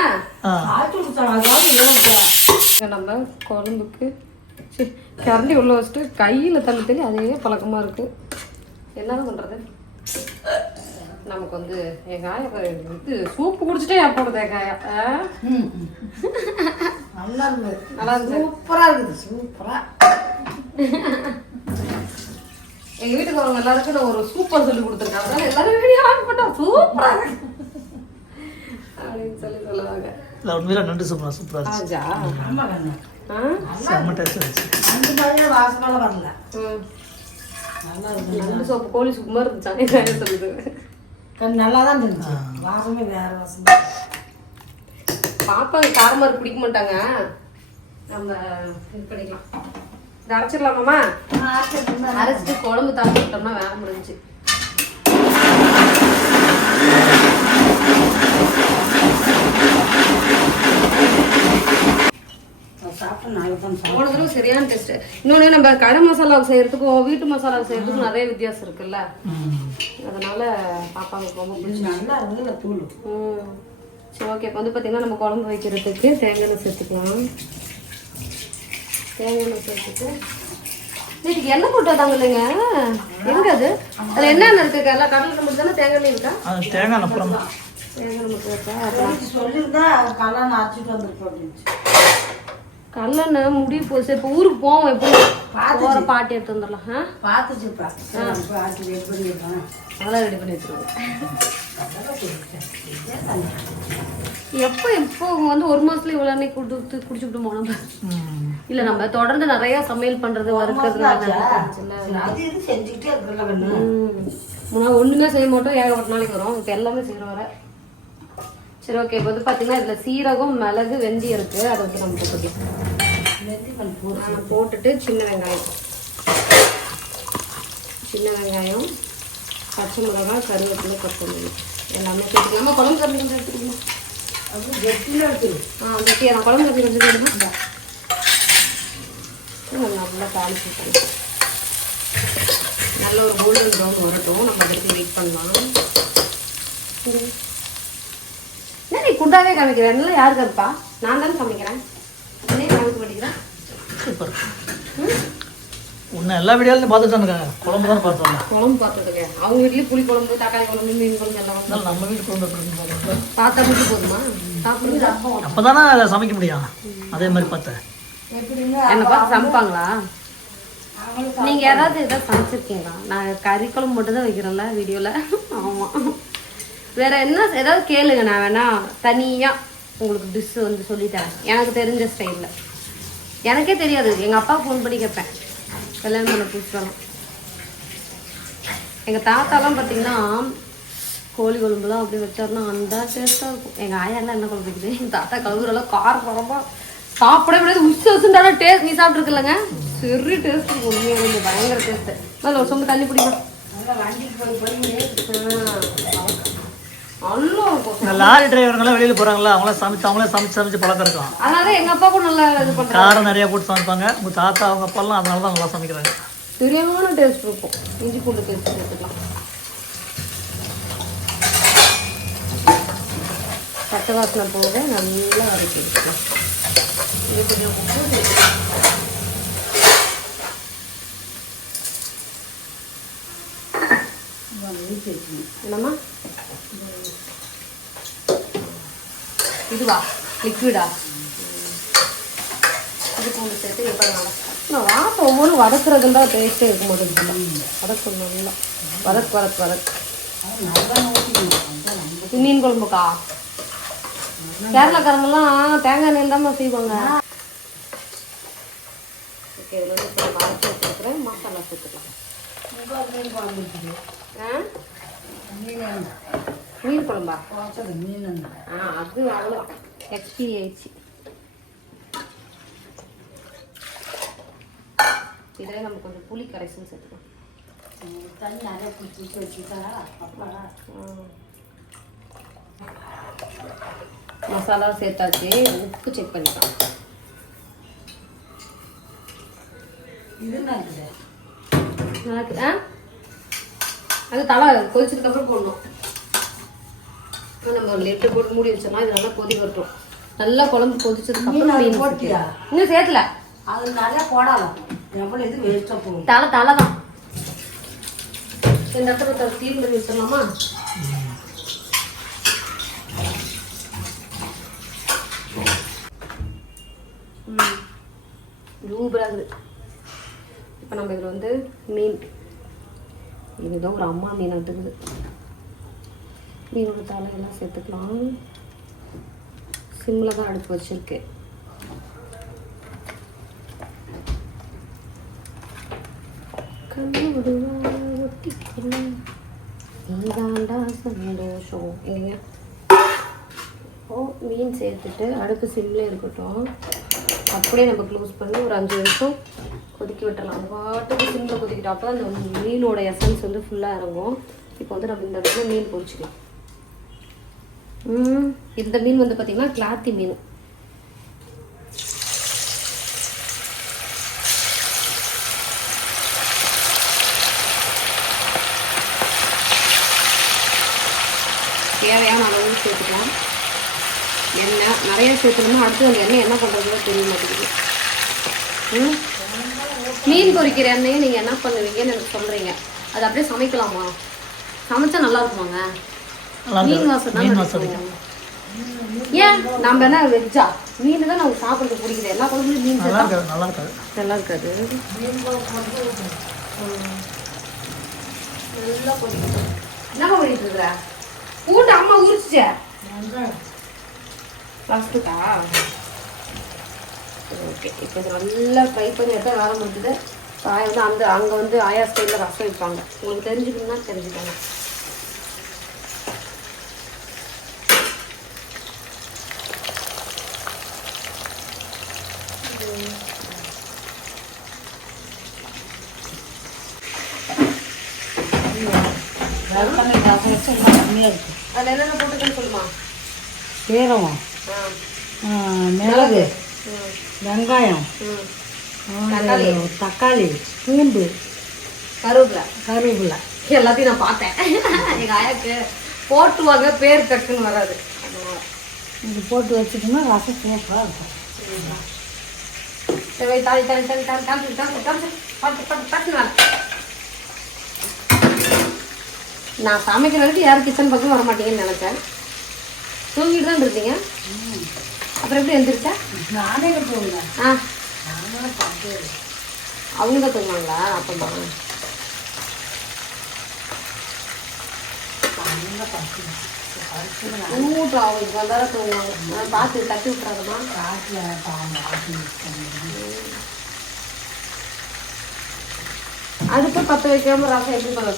நம்ம குழம்புக்கு சரி கரண்டி உள்ள வச்சுட்டு கையில தள்ளி அதே பழக்கமா இருக்கு. என்னதான் பண்றது? நமக்கு வந்து என் காய இது சூப்பு குடிச்சிட்டே போடுது என் காய. நல்லா இருக்கு, நல்லா இருக்கு, சூப்பரா இருக்குது, சூப்பரா. எங்க வீட்டுக்கு அவங்க எல்லாருக்கும் நான் ஒரு சூப்பர் சொல்லி கொடுத்துருக்கேன். அதனால எல்லாரும் வீடியோ ஆன் பண்ணா சூப்பரா அப்படின்னு சொல்லி சொல்லுவாங்க. இல்ல உண்மையில நண்டு சூப்பரா சூப்பரா இருந்துச்சு. ஆமா கண்ணு, செம்ம டேஸ்ட் இருந்துச்சு. அந்த மாதிரியே வாசமெல்லாம் வரல. நல்லா இருக்கு. நண்டு சோப்பு கோழி சூப்பு மாதிரி இருந்துச்சாங்க சொல்லுது. நல்லா தான் இருந்துச்சு, வாசமே வேற வாசம். பாப்பா காரமா பிடிக்க மாட்டாங்க. நம்ம இது பண்ணிக்கலாம். இதை அரைச்சிடலாமாம்மா? அரைச்சிட்டு குழம்பு தாளிச்சு விட்டோம்னா வேலை முடிஞ்சுச்சு. போன தடவை சரியான டேஸ்ட். இன்னொன்னு நம்ம கடை மசாலாவுக்கு செய்யறதுக்கும் வீட்டு மசாலாவுக்கு செய்யறதுக்கும் நிறைய வித்தியாசம் இருக்குல்ல. அதனால பாப்பாவுக்கு ரொம்ப பிடிச்சி. நல்லா இருந்தது தூள். சரி ஓகே. இப்போ வந்து பார்த்தீங்கன்னா நம்ம குழம்பு வைக்கிறதுக்கு தேங்காய் எண்ணெய் சேர்த்துக்கலாம். தேங்காய் எண்ணெய் சேர்த்துட்டு இன்னைக்கு எண்ணெய் போட்டு வந்தாங்க இல்லைங்க, எங்க அது? அதில் என்னென்ன இருக்கு? எல்லாம் கடலை மட்டும் தானே தேங்காய் எண்ணெய் இருக்கா? தேங்காய் அப்புறம் தேங்காய் மட்டும் இருக்கா? சொல்லியிருந்தா கல்யாணம் அரைச்சிட்டு வந்திருக்கோம் அப்படின்னு. கல்லெண்ணெய் முடிவு போச்சு. இப்போ ஊருக்கு போவோம். எப்படி போகிற பாட்டி எடுத்து வந்துடலாம். பார்த்துச்சுப்பா, ரெடி பண்ணிடுறேன். அதெல்லாம் ரெடி பண்ணி வச்சுருவோம். எப்போ வந்து 1 மாசத்துல இவ்வளோ எண்ணெய் குடிச்சுட்டு போனோம். இல்லை நம்ம தொடர்ந்து நிறைய சமையல் பண்றது வறுக்கிறது செஞ்சுக்கிட்டே இருக்கிற. முன்னாடி ஒண்ணுமே செய்ய மாட்டோம், ஏகப்பட்ட நாளைக்கு வரும். இப்போ எல்லாமே செய்யற வர. சரி ஓகே. இப்போ வந்து பார்த்தீங்கன்னா இதில் சீரகம், மிளகு, வெந்தயம் இருக்கு. அதை வந்து நம்ம போட்டுக்கலாம். போட்டுட்டு சின்ன வெங்காயம், பச்சை மிளகாய், கருவேப்பிலை, கொத்தமல்லி எல்லாமே சேர்த்துக்கலாமா? குழம்பு கறி கொஞ்சம் எடுத்துக்கணும். அப்படி கெட்டியில் எடுத்துரு. கெட்டியாக நான் குழம்பு கறி கொஞ்சம் வேணுமா? நல்லா தாளிச்சு விட்டுருங்க. நல்ல ஒரு கோல்டன் ப்ரௌன் வரட்டும். நம்ம அதுக்கு வெயிட் பண்ணலாம். என்ன நீ குண்டாவே காமிக்கிறேன்? நல்லா யாருக்கு இருப்பா? நான் தானே சமைக்கிறேன். என்னையே காமிக்க மாட்டேங்கிறேன். சூப்பர். உன்னை எல்லா வீடியோலையும் பார்த்துட்டு இருக்காங்க. குழம்பு தானே பார்த்தோம். குழம்பு பார்த்துருக்கேன். அவங்க வீட்லேயும் புளி குழம்பு, தக்காளி குழம்பு, மீன் குழம்பு எல்லாம். நம்ம வீட்டு குழம்பு எப்படி பார்த்தா மட்டும் போதுமா? சாப்பிடுங்க. அப்போ தானே அதை சமைக்க முடியும். அதே மாதிரி பார்த்தேன். என்னை பார்த்து சமைப்பாங்களா? நீங்கள் யாராவது எதாவது சமைச்சிருக்கீங்களா? நான் கறி குழம்பு மட்டும் தான் வைக்கிறேன்ல வீடியோவில். ஆமாம். வேற என்ன ஏதாவது கேளுங்க, நான் வேணா தனியாக உங்களுக்கு டிஷ் வந்து சொல்லித்தரேன். எனக்கு தெரிஞ்ச ஸ்டைலில். எனக்கே தெரியாது. எங்கள் அப்பா ஃபோன் பண்ணி கேட்பேன். கல்யாணம் பண்ண புதுசுலாம் எங்கள் தாத்தாலாம் பார்த்தீங்கன்னா கோழி குழம்புலாம் அப்படி வச்சாருன்னா அந்த டேஸ்ட்டாக இருக்கும். எங்கள் ஆயாலாம் என்ன குழம்பு வைக்குது? எங்கள் தாத்தா கழுவுறலாம் காரம் குழம்பா சாப்பிட முடியாது. உசுண்டான டேஸ்ட். நீ சாப்பிட்ருக்கலங்க? சரி டேஸ்ட் இருக்கும். உண்மையாக வந்து பயங்கர டேஸ்ட்டு. நல்ல ஒரு சொம்பு தண்ணி பிடிக்கும். லாரி டிரைவருங்கெல்லாம் வெளியில் போகிறாங்களா, அவங்களே சமைச்சு பழக்கம் இருக்கும். அதனால எங்கள் அப்பா கூட நல்லா இது பண்ணுறாங்க. காரம் நிறையா போட்டு சமைப்பாங்க. உங்கள் தாத்தா அவங்க அப்பாலாம் அதனால தான் நல்லா சமைக்கிறாங்க. சரியான டேஸ்ட் இருக்கும். இஞ்சி பூண்டு பேஸ்ட் சேர்த்துக்கலாம். பச்சை வாசனை போக நல்லா வதக்கி வச்சுக்கலாம். இது கொஞ்சம் உப்பு சேர்த்துக்கலாம். என்னம்மா இதுவா லிக்விடா? இது பூண்டு சேர்த்து இப்போ நான் வாசம் ஒவ்வொன்றும் வதக்குறதுன்னு தான் டேஸ்ட்டே இருக்க மாட்டேங்குது. வதக்கணும் நல்லா வதக்கு. மீன் குழம்புக்கா கேரளாக்காரங்கெல்லாம் தேங்காய் எண்ணெயில் தான் செய்வாங்க. ஓகே, இதில் வந்து இப்போ வதக்கி வச்சுருக்கிறேன். மசாலா சேர்த்துக்கலாம். மீன் குழம்பா? அது அவ்வளோ எக்ஸ்பீரி ஆயிடுச்சு. இதில் நம்ம கொஞ்சம் புளி கரைசல் சேர்த்துக்கலாம். தண்ணி நிறைய பிடிச்சி வச்சுட்டா மசாலா சேர்த்தாச்சு. உப்பு செக் பண்ணிக்கலாம். இது நல்லா அது தலை கொதிச்சதுக்கப்புறம் போடணும். நம்ம ஒரு லிட்டர் போட்டு மூடி வச்சோம்னா இது நல்லா கொதி வரட்டும். நல்லா குழம்பு கொதிச்சதுக்கப்புறம் போட்டியா? இன்னும் சேர்க்கல. அது நிறைய போடலாம். எவ்வளோ இது வேஸ்ட்டாக போகும். தலை தான். இந்த இடத்துல க்ளீன் பண்ணி வச்சிடலாமா? சூப்பராக இருக்குது. இப்போ நம்ம இதில் வந்து மீன், இதுதான் ஒரு அம்மா மீன் எடுத்துக்குது. மீனோட தலையெல்லாம் சேர்த்துக்கலாம். சிம்மில் தான் அடுப்பு வச்சுருக்கேன். சந்தோஷம் இல்லைங்க. மீன் சேர்த்துட்டு அடுப்பு சிம்லே இருக்கட்டும். அப்படியே நம்ம க்ளோஸ் பண்ணி ஒரு 5 நிமிஷம் கொதிக்க விட்டுறலாம். பாட்டுக்கு சிம்மில் கொதிக்கிட்டோம். அப்போ அந்த மீனோட எசன்ஸ் வந்து ஃபுல்லாக இறங்கும். இப்போ வந்து நம்ம இந்த இடத்துல மீன் பொரிச்சிக்கலாம். இந்த மீன் வந்து பார்த்திங்கன்னா கிளாத்தி மீன். தேவையான அளவு சேர்த்துக்கலாம். எண்ணெய் நிறைய சேர்த்துக்கணும். அடுத்து அந்த எண்ணெய் என்ன பண்ணுறதுன்னு தெரிய மாட்டேங்குது. மீன் பொரிக்கிற எண்ணெயை நீங்கள் என்ன பண்ணுவீங்கன்னு எனக்கு சொல்கிறீங்க. அது அப்படியே சமைக்கலாமா? சமைச்சா நல்லா இருக்குமாங்க? மீன் வாசம் தான். ஏன் நம்ம என்ன வெஜ்ஜா? மீன் தான் நமக்கு சாப்பிட்றது பிடிக்குது. எல்லா குழம்புலையும் மீன் நல்லா இருக்காது. நல்லா பிடிக்கும். என்னப்பா பண்ணிட்டு இருக்கிற? பூண்டு அம்மா உரிச்சிச்சே ஃபஸ்ட்டுக்கா? ஓகே, இப்போ இது நல்லா ஃப்ரை பண்ணி எடுத்தால் வேலை முடிஞ்சுது. காய் வந்து அங்கே வந்து ஆயா ஸ்டைலில் ரசம் வைப்பாங்க. உங்களுக்கு தெரிஞ்சுக்கணும்னா தெரிஞ்சுக்கோங்க. அதில் என்னென்ன போட்டுக்கன்னு சொல்லுமா? சீரகம், மிளகு, வெங்காயம், தக்காளி, பூண்டு, கருவேப்பிலை எல்லாத்தையும் நான் பார்த்தேன். எங்கள் ஆயாக்கு போட்டுவாங்க, பேர் டக்குன்னு வராது. இது போட்டு வச்சுக்கோங்க. ரசம் சூப்பராக இருக்கும். நான் சமைக்கிறதுக்கு யாரும் கிச்சன் பக்கம் வர மாட்டீங்கன்னு நினைச்சேன். தூங்கிட்டு தான் இருந்தீங்க. அப்புறம் எப்படி எழுந்திரிச்சா? நானே போகல. அவங்க தான் தூங்குவாங்களா? அப்பமா ஊட்டும். அவங்க வந்தாலும் தூங்குவாங்க. பார்த்து தட்டி விட்டுறாதமா. அதுக்கு 10 வைக்காம ரசம் எப்படி பண்ண?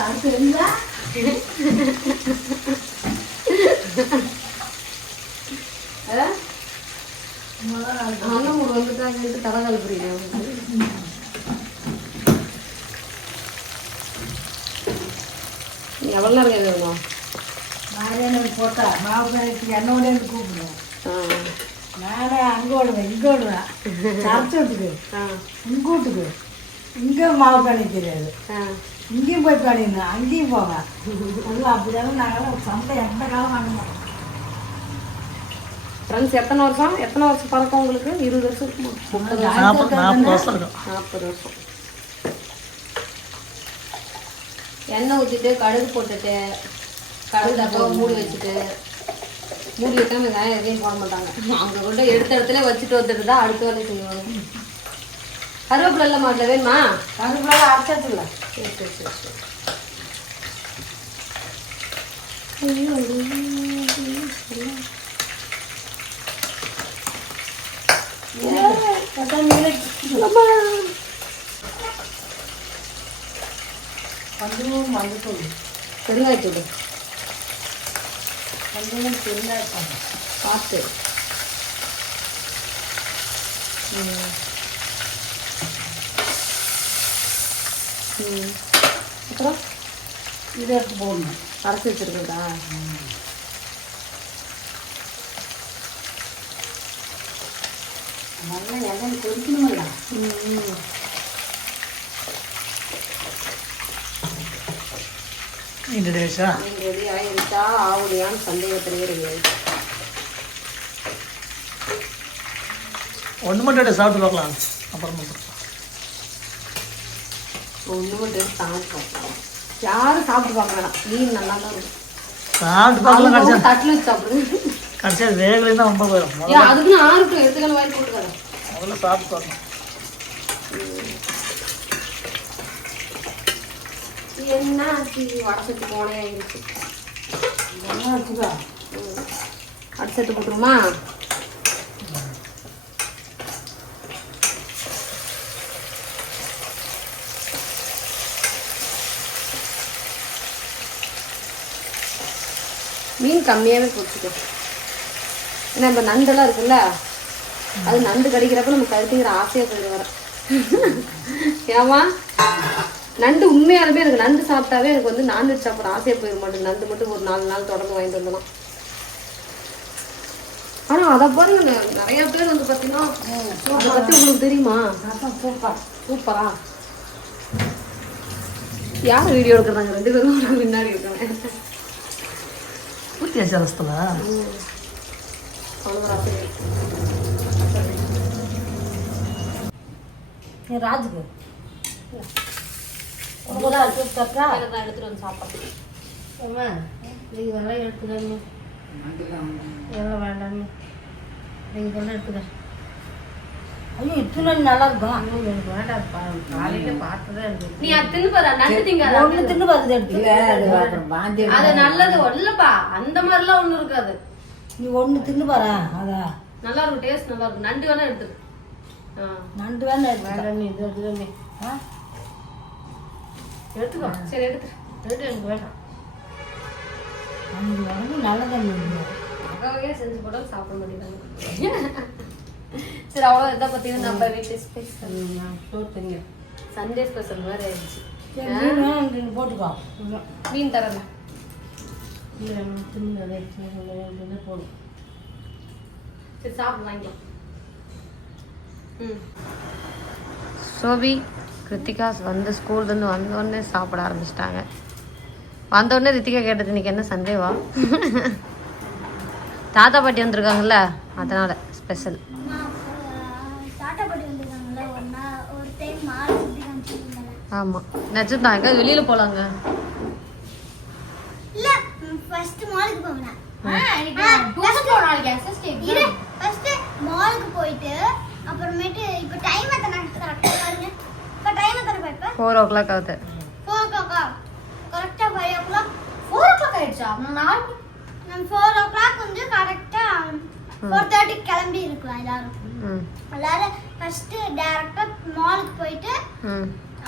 அடுத்து இருந்தா வந்துட்டாங்க தலைகால் புரியுது. எவ்வளோ நேரம் வேணும்? நானே போட்டா மாவு கரைக்கு என்னோட கூப்பிடுவோம். நானே அங்கே ஓடுவேன், இங்கே ஓடுவேன். சரச்சத்துக்கு இங்கே வீட்டுக்கு இங்கே மாவு கணி தெரியாது. இங்கேயும் போய் பண்ணிடணும், அங்கேயும் போவேன். எல்லாம் அப்படியாவது நாங்களாம் சந்தை எந்த காலம் வாங்க மாட்டோம். ஃப்ரெண்ட்ஸ் எத்தனை வருஷம் பழக்கம் உங்களுக்கு? 20 வருஷம் இருக்குமா? 40 வருஷம் இருக்கும். 40 வருஷம். எண்ணெய் ஊற்றிட்டு கடுகு போட்டுட்டு கடுகு டப்பாவை மூடி வச்சுட்டு மூடி வைக்காம வெங்காயம் எதையும் போட மாட்டாங்க. அவங்க கொண்டு எடுத்த இடத்துல வச்சுட்டு வந்துட்டு தான் அடுத்த வேலை செய்வாங்க. கருவேப்பிலை இல்லை மாட்டில் வேணுமா? கருவேப்பிலை அரைச்சதில்ல. சரி சரி சரி சரி. கொஞ்சம் மஞ்சத்தூள், பெருங்காயத்தூள், கொஞ்சம் பெருங்காயம் பார்த்து. அப்புறம் இதை எடுத்து போடணும். அரைச்சி வச்சுருக்குதா? நல்லா எண்ணெய் கொதிக்கணுமில்ல. இந்த டேஷா ரெடி ஆகிருச்சா ஆவுடையான்னு சந்தேகத்திலே இருக்குது. ஒன்று மட்டும் சாப்பிட்டு பார்க்கலாம். அப்புறமா ஒன்று மட்டும் சாப்பிட்டு பார்க்கலாம். யாரும் சாப்பிட்டு பார்க்க வேணாம். மீன் நல்லா தான் இருக்கும். சாப்பிட்டு பார்க்கலாம். கடைசியாக தட்டில் வச்சு சாப்பிடுது. கடைசியாக வேகலைன்னா ரொம்ப போயிடும். ஏன் அதுக்குன்னு ஆறுட்டும் எடுத்துக்கணும் வாங்கி போட்டுக்காது. முதல்ல சாப்பிட்டு பார்க்கணும். என்ன வடசத்து போனே ஆயிடுச்சு. நல்லா வச்சுக்கோ. அடிச்சட்டு போட்டுருமா? மீன் கம்மியாகவே போச்சுக்கோ. ஏன்னா இப்போ நண்டெல்லாம் இருக்குல்ல, அது நண்டு கடிக்கிறப்ப நம்ம கருத்துங்கிற ஆசையாக போயிட்டு வர. ஏமா நண்டு உண்மையாலுமே எனக்கு நண்டு சாப்பிட்டாவே எனக்கு வந்து நான்வெஜ் சாப்பிட்ற ஆசையாக போயிட மாட்டேங்குது. நண்டு மட்டும் ஒரு 4 நாள் தொடர்ந்து வாங்கிட்டு வந்தலாம். ஆனால் அதை பாருங்க நிறைய பேர் வந்து பார்த்தீங்கன்னா அதை பற்றி உங்களுக்கு தெரியுமா? சூப்பரா. யார் வீடியோ எடுக்கிறாங்க? 2 பேரும் முன்னாடி இருக்காங்க. பூர்த்தி ஆச்சு அரசத்தில் ராஜுக்கு எடுத்துட்டு வந்து சாப்பிட்றேன். இதெல்லாம் எடுத்துக்கணும். இதெல்லாம் வேண்டாம். இதெல்லாம் எடுத்துக்க. ஐயோ இத்தனை நல்லா இருக்கும். எனக்கு வேண்டாம். காலையில பார்த்ததே இருக்கு. நீ அது தின்னு பாரு. நண்டு திங்காத. ஒன்று தின்னு பாரு. எடுத்து அது நல்லது இல்லப்பா. அந்த மாதிரிலாம் ஒன்றும் இருக்காது. நீ ஒன்று தின்னு பாரு. அதான் நல்லா இருக்கும். டேஸ்ட் நல்லா இருக்கும். நண்டு வேணா எடுத்துரு. நண்டு வேணா வேண்டாம். நீ இது எடுத்துக்க. நீ எடுத்துக்கோ. சரி எடுத்துரு. எனக்கு வேண்டாம். அன்னைக்கு வந்து நல்லதண்ணி அக்காவே செஞ்சு போட்டாலும் சாப்பிட மாட்டேங்கிறாங்க. சரி அவ்வளோ இதை பார்த்தீங்கன்னா நம்ம வீட்டு ஸ்பெஷல் சண்டே ஸ்பெஷல் மாதிரி ஆயிடுச்சு. போட்டுக்கோ. மீன் தரல போடும். சரி சாப்பிட வாங்கிக்கலாம். சோபி கிருத்திகா வந்து ஸ்கூல்லேருந்து வந்தோடனே சாப்பிட ஆரம்பிச்சிட்டாங்க. வந்தோடனே ரித்திகா கேட்டது இன்னைக்கு என்ன சண்டேவா? தாத்தா பாட்டி வந்திருக்காங்கல்ல, அதனால ஸ்பெஷல். ஆமாம் நிஜம்தான். எங்கே வெளியில் போகலாங்க. அப்புறமேட்டு இப்போ டைம் எத்தனை கரெக்டாக பாருங்க. இப்போ டைம் எத்தனை இப்போ 4 o'clock ஆகுது. 4 o'clock கரெக்டாக 5 o'clock 4 o'clock ஆயிடுச்சா? நம்ம 4 o'clock வந்து கரெக்டாக 4:30 கிளம்பி இருக்கலாம். எல்லாரும் ஃபர்ஸ்ட் டைரக்டா மாலுக்கு போயிட்டு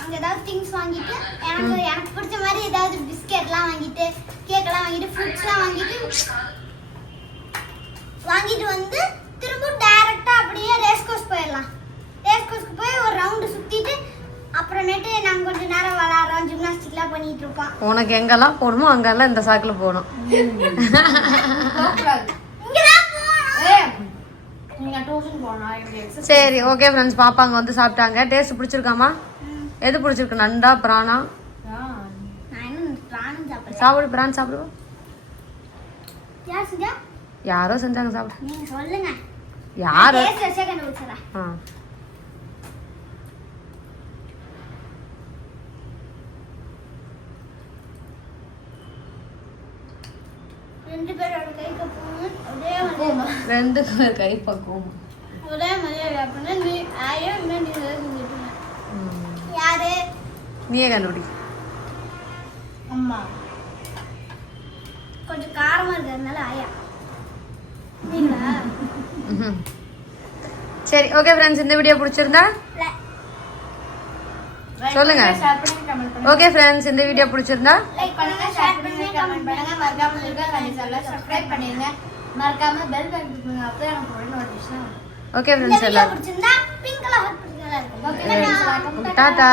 அங்க ஏதாவது திங்ஸ் வாங்கிட்டு எனக்கு பிடிச்ச மாதிரி ஏதாவது பிஸ்கெட்லாம் வாங்கிட்டு கேக்கெல்லாம் வாங்கிட்டு ஃப்ரூட்ஸ்லாம் வாங்கிட்டு வந்து திரும்ப டைரக்டா அப்படியே ரேஸ் கோர்ஸ் போயிடலாம். ரேஸ் கோர்ஸ்க்கு போய் ஒரு ரவுண்டு சுத்திட்டு அப்புறமேட்டு நாங்கள் கொஞ்ச நேரம் விளாட்றோம், ஜிம்னாஸ்டிக்லாம் பண்ணிட்டு இருப்போம். உனக்கு எங்கெல்லாம் போகணுமோ அங்கெல்லாம் இந்த சாக்கில் போகணும். சரி ஓகே ஃப்ரெண்ட்ஸ், பாப்பாங்க வந்து சாப்பிட்டாங்க. டேஸ்ட் பிடிச்சிருக்காமா? எது பிடிச்சிருக்கு? நண்டா பிரானா? நான் பிரான் சாப்பிடுறேன். சாப்பிடு, பிரான் சாப்பிடுவோம். யாரோ செஞ்சாங்க சாப்பிடு. நீங்க சொல்லுங்க. யாரு? டேஸ்ட் வச்சே கண்டுபிடிச்சறேன். ஆ. ரெண்டு பேரோட கை பக்குவம் ஒரே மாதிரி. ரெண்டு கை பக்குவம் ஒரே மாதிரி அப்படின்னா நீ ஆயோ இன்னும் நீ செஞ்சுட்டு யாரு? நீயே கண்டுபிடி. அம்மா. கொஞ்சம் காரமா இருக்கிறதுனால ஆயா. நீங்களா? சரி ஓகே ஃப்ரெண்ட்ஸ், இந்த வீடியோ பிடிச்சிருந்தா சொல்லுங்க. ஓகே ஃப்ரெண்ட்ஸ், இந்த வீடியோ பிடிச்சிருந்தா லைக் பண்ணுங்க, ஷேர் பண்ணுங்க, கமெண்ட் பண்ணுங்க, மறக்காம இருக்க கண்டிப்பா சப்ஸ்கிரைப் பண்ணிருங்க. மறக்காம பெல் பட்டன் கொடுங்க, அப்பதான் எனக்கு ஒரு நோட்டிஃபிகேஷன் வரும். ஓகே ஃப்ரெண்ட்ஸ், எல்லாரும் பிடிச்சிருந்தா பிங்க் கலர் ஹார்ட் பிடிச்சிருந்தா இருக்கும். ஓகே, டாடா.